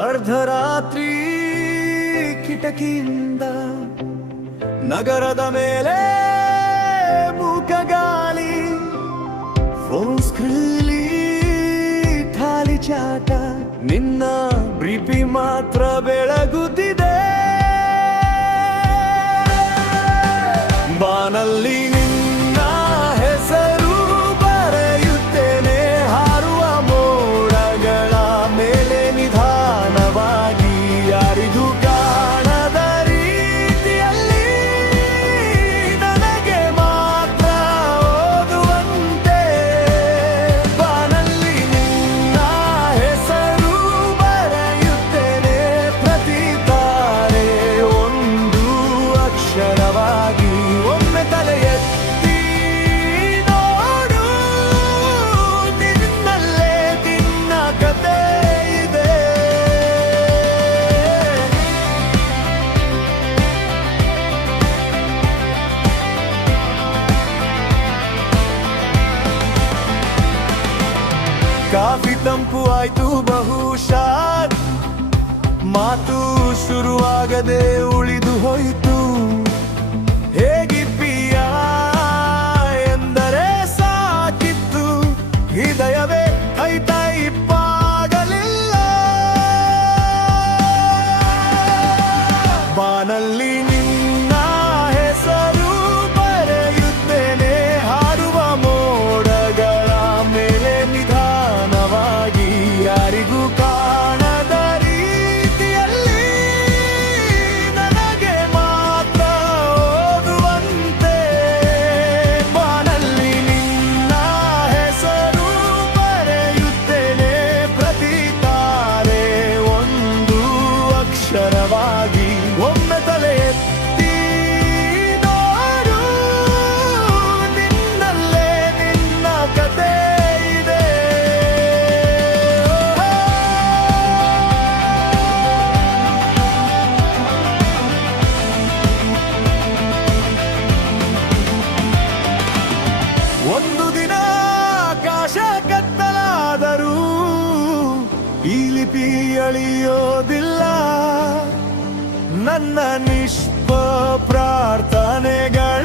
ಅರ್ಧರಾತ್ರಿ ಕಿಟಕಿಯಿಂದ ನಗರದ ಮೇಲೆ ಮೂಕಗಾಲಿ, ಫೋನ್ ಸ್ಕ್ರೀನ್ಲಿ ಖಾಲಿ ಚಾಟ, ನಿನ್ನ ಬ್ರೀಪಿ ಮಾತ್ರ ಬೆಳಗುತ್ತಿದೆ. ಬಾನಲ್ಲಿ ನಿನ್ನ ಹೆಸರು ಬರೆಯುತ್ತೇನೆ, ಹಾರುವ ಮೋಡಗಳ ಮೇಲೆ ನಿಧಾನವಾಗಿ, ಯಾರಿಗೂ ಕಾಣದ ರೀತಿಯಲ್ಲಿ ನನಗೆ ಮಾತ್ರ ಓದುವಂತೆ. ಬಾನಲ್ಲಿ ನಿನ್ನ ಹೆಸರು ಬರೆಯುತ್ತೇನೆ, ಪ್ರತಿ ತಾರೆ ಒಂದು ಅಕ್ಷರವಾಗಿ. ಒಮ್ಮೆ ತಲೆ ಎತ್ತಿ ನೋಡು, ನಿನ್ನಲ್ಲೇ ನಿನ್ನ ಕತೆ ಇದೆ. ಕಾಫಿ ತಂಪು ಆಯ್ತು ಬಹುಶಃ, ಮಾತು ಶುರುವಾಗದೆ ಉಳಿದು ಹೋಯಿತು. ಹೇಗಿದ್ದೀಯ ಎಂದರೆ ಸಾಕಿತ್ತು, ಹೃದಯವೇ ಕೈತಾಯಿಪ್ಪಾಗಲಿಲ್ಲ. ಬಾನಲ್ಲಿ ನಿನ್ನ ಹೆಸರು ಬರೆಯುತ್ತೇನೆ, ಹಾರುವ ಮೋಡಗಳ ಮೇಲೆ ನಿಧಾನವಾಗಿ, ಯಾರಿಗೂ ಕಾಣದ ರೀತಿಯಲ್ಲಿ ನನಗೆ ಮಾತ್ರ ಓದುವಂತೆ. ಬಾನಲ್ಲಿ ನಿನ್ನ ಹೆಸರು ಬರೆಯುತ್ತೇನೆ, ಪ್ರತಿ ತಾರೆ ಒಂದು ಅಕ್ಷರವಾಗಿ. ಒಮ್ಮೆ ತಲೆ ಎತ್ತಿ ನೋಡು, ನಿನ್ನಲ್ಲೇ ನಿನ್ನ ಕತೆ ಇದೆ. ಒಂದು ದಿನ ಆಕಾಶ ಕತ್ತಲಾದರೂ ಈ ಲಿಪಿ ಅಳಿಯೋದಿಲ್ಲ. ನನ್ನ ನಿಷ್ಪ ಪ್ರಾರ್ಥನೆಗಳ